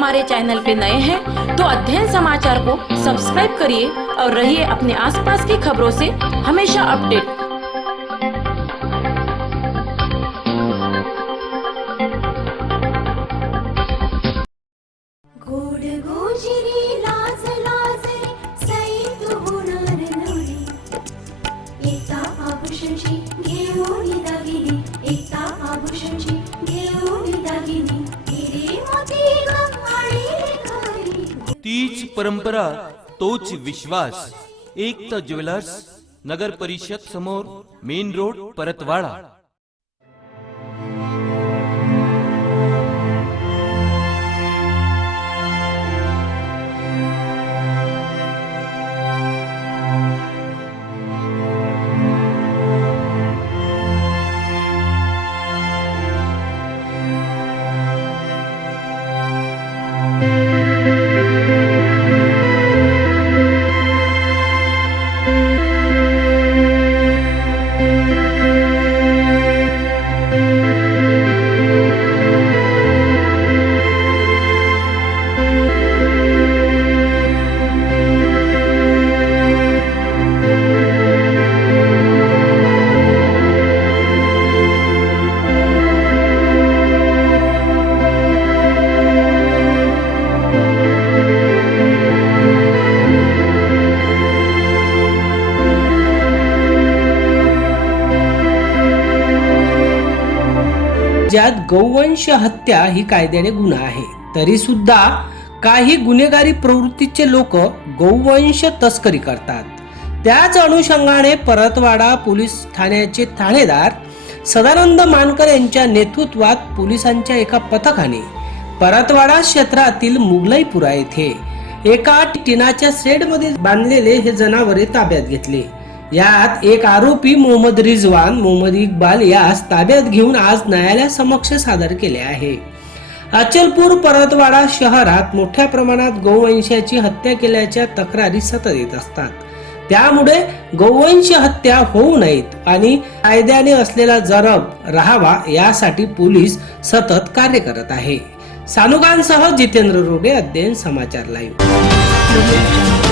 हमारे चैनल पे नए हैं तो अध्ययन समाचार को सब्सक्राइब करिए और रहिए अपने आसपास की खबरों से हमेशा अपडेट। तीच परंपरा तोच विश्वास। एकता ज्वेलर्स, नगर परिषद समोर, मेन रोड, परतवाडा। ज्यात गौवंश हत्या ही कायद्याने गुन्हा आहे, तरी सुद्धा काही गुन्हेगारी प्रवृत्तीचे लोक गौवंश तस्करी करतात। त्याच अनुषंगाने परतवाडा पोलीस ठाण्याचे ठाणेदार सदानंद मानकर यांच्या नेतृत्वात पोलिसांच्या एका पथकाने परतवाडा क्षेत्रातील मुघलाईपुरा येथे एका टिनाच्या शेडमध्ये बांधलेले हे जनावरे ताब्यात घेतले। यात एक आरोपी मोहम्मद रिजवान मोहम्मद इक्बाल यास ताब्यात घेऊन आज न्यायालयासमक्ष सादर केले आहे। अचलपूर परतवाडा शहरात मोठ्या प्रमाणात गौवंशाची हत्या केल्याच्या तक्रारी सतत येत असतात। त्यामुळे गौवंश हत्या होऊ नयेत आणि कायद्याने असलेला जरब राहावा यासाठी पोलीस सतत कार्य करत आहे। सानुगांसह जितेंद्र रोडे, अध्ययन समाचार लाईव्ह।